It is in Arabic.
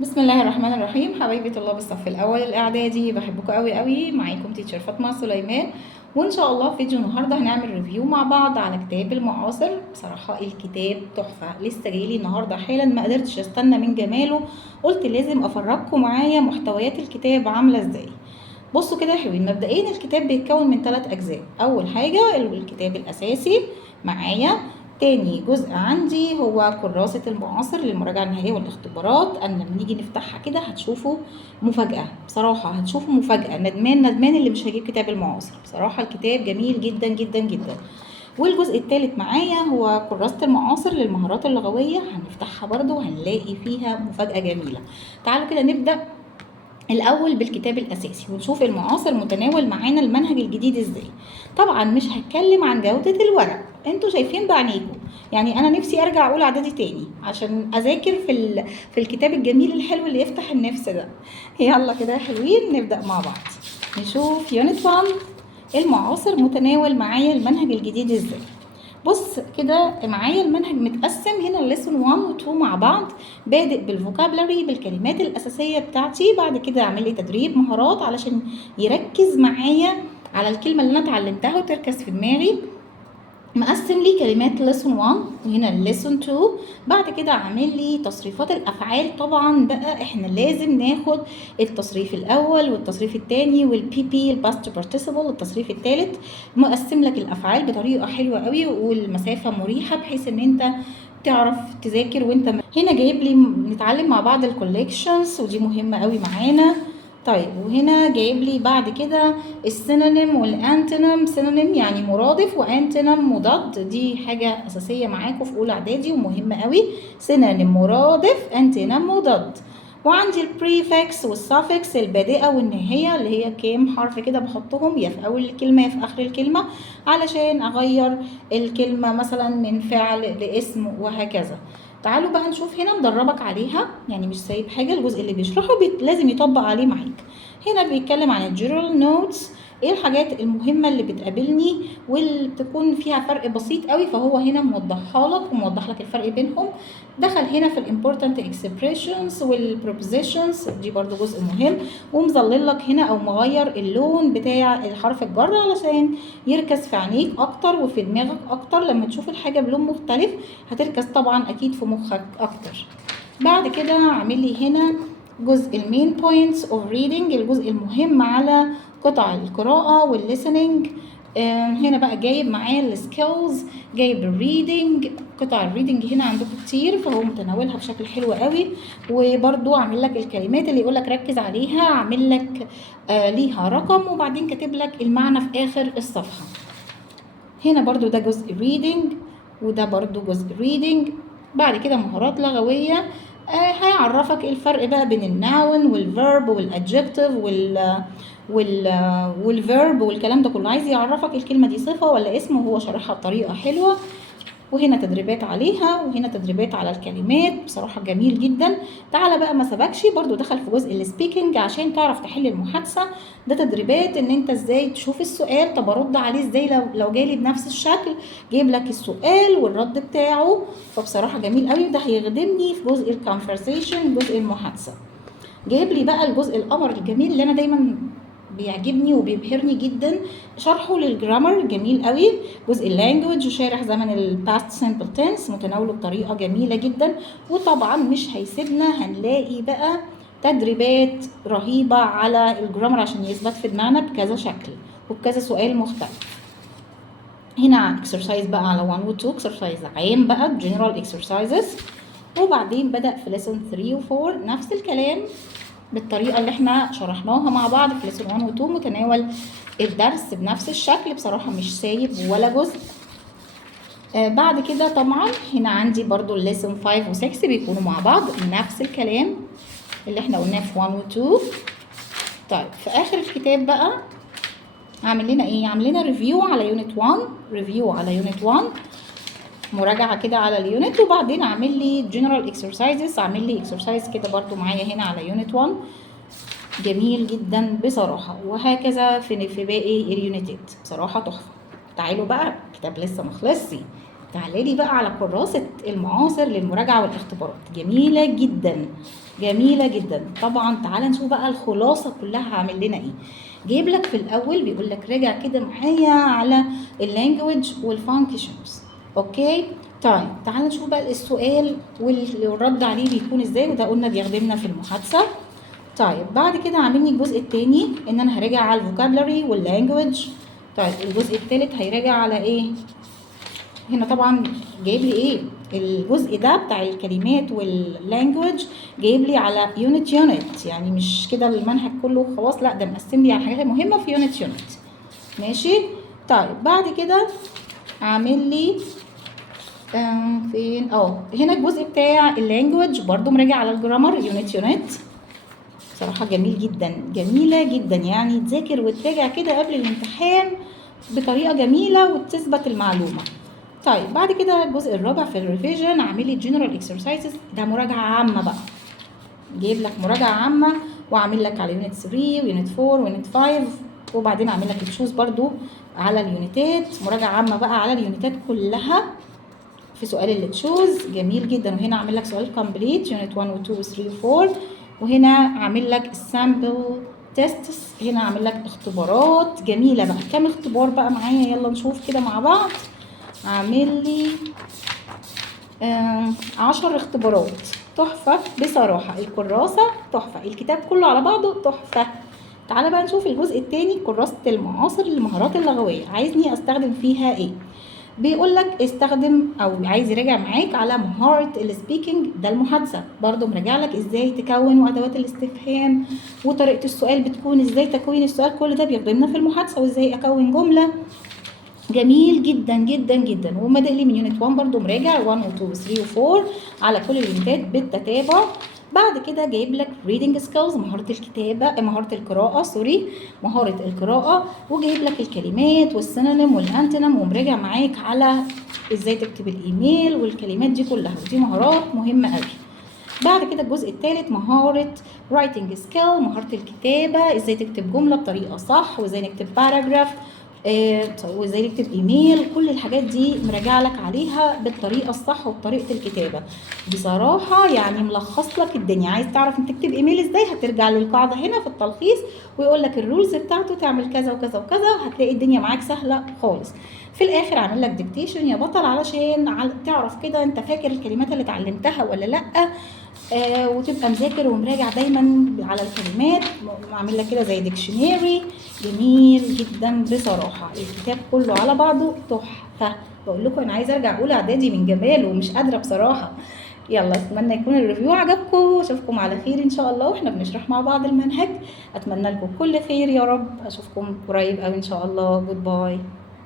بسم الله الرحمن الرحيم. حبايبي طلاب الصف الاول الاعدادي، بحبكم قوي قوي. معاكم تيتشر فاطمه سليمان، وان شاء الله في فيديو النهارده هنعمل ريفيو مع بعض على كتاب المعاصر. بصراحه الكتاب تحفه، لسه جايلي النهارده حالا، ما قدرتش استنى من جماله، قلت لازم افرجكم معايا محتويات الكتاب عامله ازاي. بصوا كده يا حلوين، مبدئيا الكتاب بيتكون من 3 اجزاء. اول حاجه الكتاب الاساسي معايا، تاني جزء عندي هو كراسة المعاصر للمراجعة النهائية والاختبارات. أنا لما نيجي نفتحها كده هتشوفوا مفاجأة، بصراحة هتشوفوا مفاجأة. ندمان ندمان اللي مش هيجيب كتاب المعاصر، بصراحة الكتاب جميل جدا جدا جدا. والجزء الثالث معايا هو كراسة المعاصر للمهارات اللغوية، هنفتحها برضو وهنلاقي فيها مفاجأة جميلة. تعالوا كده نبدأ الاول بالكتاب الاساسي ونشوف المعاصر متناول معانا المنهج الجديد ازاي. طبعا مش هتكلم عن جودة الورق، انتوا شايفين بعينيكم. يعني انا نفسي ارجع اقول اعدادي تاني عشان اذاكر في الكتاب الجميل الحلو اللي يفتح النفس ده. يلا كده يا حلوين نبدأ مع بعض نشوف يونت 1 المعاصر متناول معايا المنهج الجديد ازاي. بص كده معايا المنهج متقسم هنا ليسون 1 و 2 مع بعض، بادئ بالفوكابلري بالكلمات الأساسية بتاعتي، بعد كده اعمل لي تدريب مهارات علشان يركز معايا على الكلمة اللي أنا اتعلمتها وتركز في دماغي. مقسم لي كلمات ليسون 1 وهنا ليسون 2، بعد كده عامل لي تصريفات الافعال. طبعا بقى احنا لازم ناخد التصريف الاول والتصريف الثاني والبي بي الباست بارتيسيبل التصريف الثالث. مقسم لك الافعال بطريقه حلوه قوي والمسافه مريحه بحيث ان انت تعرف تذاكر وانت هنا جايب لي نتعلم مع بعض الكوليكشنز ودي مهمه قوي معانا. طيب وهنا جايب لي بعد كده السينونيم والانتونيم. سينونيم يعني مرادف، وانتونيم مضاد، دي حاجه اساسيه معاكم في اولى اعدادي ومهمه قوي. سينونيم مرادف، انتونيم مضاد. وعندي البريفكس والسافكس البادئه والنهايه اللي هي كام حرف كده بحطهم يا في اول الكلمه يا في اخر الكلمه علشان اغير الكلمه مثلا من فعل لاسم وهكذا. تعالوا بقى نشوف هنا مدربك عليها، يعني مش سايب حاجه، الجزء اللي بيشرحه لازم يطبق عليه معاك. هنا بيتكلم عن الجنرال نوتس، ايه الحاجات المهمه اللي بتقابلني واللي بتكون فيها فرق بسيط قوي، فهو هنا موضحها لك وموضح لك الفرق بينهم. دخل هنا في الامبورتنت اكسبريشنز والبروبوزيشنز، دي برضو جزء مهم، ومظلل لك هنا او مغير اللون بتاع الحرف الجر علشان يركز في عينيك اكتر وفي دماغك اكتر. لما تشوف الحاجه بلون مختلف هتركز طبعا اكيد في مخك اكتر. بعد كده عامل لي هنا جزء المين بوينتس اوف ريدنج، الجزء المهم على قطع القراءة والليسننج. هنا بقى جايب معايا السكيلز، جايب الريدنج، قطع الريدنج هنا عندكم كتير فهو متناولها بشكل حلو قوي. وبرضو عامل لك الكلمات اللي يقول لك ركز عليها، عامل لك ليها رقم وبعدين كاتب لك المعنى في اخر الصفحة. هنا برضو ده جزء ريدنج وده برضو جزء ريدنج. بعد كده مهارات لغوية، هيعرفك الفرق بقى بين الناون والفيرب والادجكتيف والفيرب والكلام ده كله، عايز يعرفك الكلمة دي صفة ولا اسم، وهو شرحها بطريقة حلوة. وهنا تدريبات عليها وهنا تدريبات على الكلمات، بصراحة جميل جدا. تعالى بقى ما سبكش برضو دخل في جزء السبيكنج عشان تعرف تحل المحادثة. ده تدريبات ان انت ازاي تشوف السؤال، طب ارد عليه ازاي لو جالي بنفس الشكل، جايب لك السؤال والرد بتاعه، فبصراحة جميل قوي. ده هيخدمني في جزء الكونفرسيشن، جزء المحادثة. جايب لي بقى الجزء القمر الجميل اللي انا دايما بيعجبني وبيبهرني جدا، شرحه للجرامر جميل قوي. جزء اللانجوج وشارح زمن الباست سمبل تنس، متناوله بطريقه جميله جدا. وطبعا مش هيسيبنا، هنلاقي بقى تدريبات رهيبه على الجرامر عشان يثبت في دماغنا بكذا شكل وبكذا سؤال مختلف. هنا اكسرسايز بقى على 1 و 2، اكسرسايز عام بقى جنرال اكسرسايزز. وبعدين بدأ في ليسون 3 و 4 نفس الكلام بالطريقه اللي احنا شرحناها مع بعض في ليسون 1 و 2، متناول الدرس بنفس الشكل، بصراحه مش سايب ولا جزء. بعد كده طبعا هنا عندي برضو الليسون 5 و 6 بيكونوا مع بعض نفس الكلام اللي احنا قلناه في 1 و 2. طيب في اخر الكتاب بقى عامل لنا ايه؟ عامل لنا ريفيو على يونت 1، ريفيو على يونت 1، مراجعه كده على اليونت، وبعدين عامل لي جنرال اكسرسايزز، عامل لي اكسرسايز كده برضو معايا هنا على يونت 1 جميل جدا بصراحه. وهكذا في باقي اليونتات، بصراحه تحفه. تعالوا بقى الكتاب لسه مخلصش، تعالي لي بقى على كراسة المعاصر للمراجعة والاختبارات، جميلة جدا جميلة جدا. طبعا تعالى نشوف بقى الخلاصة كلها هعمل لنا ايه. جايب لك في الاول بيقول لك راجع كده معايا على اللانجوج والفانكشنز. اوكي طيب تعالى نشوف بقى السؤال والرد عليه بيكون ازاي، وده قلنا بيخدمنا في المحادثة. طيب بعد كده عاملني الجزء الثاني ان انا هراجع على الفوكابلري واللانجوج. طيب الجزء الثالث هيراجع على ايه؟ هنا طبعا جايب لي ايه؟ الجزء ده بتاع الكلمات واللانجوج جايب لي على يونت يعني مش كده المنهج كله خلاص، لا ده مقسم لي على الحاجات المهمه في يونت. ماشي. طيب بعد كده عامل لي فين هنا الجزء بتاع اللانجوج برضو مراجع على الجرامر يونت. صراحه جميل جدا، جميله جدا، يعني تذاكر وتراجع كده قبل الامتحان بطريقه جميله وتثبت المعلومه. طيب بعد كده الجزء الرابع في الريفيجن عامل لي جنرال اكسرسايزز، ده مراجعه عامه بقى، جايب لك مراجعه عامه وعامل لك على يونت 3 ويونت 4 ويونت 5، وبعدين عامل لك تشوز برضو على اليونتات، مراجعه عامه بقى على اليونتات كلها في سؤال اللي تشوز، جميل جدا. وهنا عامل لك سؤال كومبليت يونت 1 و 2 و 3 و 4، وهنا عامل لك السامبل تيستس، هنا عامل لك اختبارات جميله بقى. كام اختبار بقى معايا؟ يلا نشوف كده مع بعض. عامل لي 10 اختبارات، تحفه بصراحه، الكراسه تحفه، الكتاب كله على بعضه تحفه. تعالى بقى نشوف الجزء الثاني، كراسه المعاصر للمهارات اللغويه، عايزني استخدم فيها ايه؟ بيقول لك استخدم، او عايز يراجع معاك على مهاره السبيكنج، ده المحادثه، برضو مراجع لك ازاي تكون وادوات الاستفهام وطريقه السؤال بتكون ازاي، تكوين السؤال، كل ده بيخدمنا في المحادثه، وازاي اكون جمله. جميل جدا جدا جدا. وبادئ لي من يونت 1 برضو مراجع 1 و 2 و 3 و 4 على كل اليونتات بالتتابع. بعد كده جايب لك reading skills، مهارة الكتابة، مهارة القراءة، مهارة القراءة، وجايب لك الكلمات والسينونيم والانتونيم، ومراجع معاك على ازاي تكتب الايميل والكلمات دي كلها، ودي مهارات مهمة قوي. بعد كده الجزء الثالث مهارة writing skill، مهارة الكتابة، ازاي تكتب جملة بطريقة صح، وازاي نكتب باراجراف، وازاي نكتب ايميل، كل الحاجات دي مراجع لك عليها بالطريقه الصح وبطريقه الكتابه. بصراحه يعني ملخص لك الدنيا. عايز تعرف انت تكتب ايميل ازاي؟ هترجع للقاعده هنا في التلخيص ويقول لك الرولز بتاعته، تعمل كذا وكذا وكذا، هتلاقي الدنيا معاك سهله خالص. في الاخر عامل لك ديكتيشن يا بطل، علشان تعرف كده انت فاكر الكلمات اللي اتعلمتها ولا لا، وتبقى مذاكر ومراجع دايما على الكلمات، وعامل لك كده زي ديكشنري جميل جدا. بصراحه الكتاب كله على بعضه تحفه، بقول لكم انا عايزه ارجع اولى اعدادي من جماله ومش قادره بصراحه. يلا اتمنى يكون الريفيو عجبكم، اشوفكم على خير ان شاء الله، واحنا بنشرح مع بعض المنهج. اتمنى لكم كل خير يا رب، اشوفكم قريب قوي ان شاء الله. جود باي.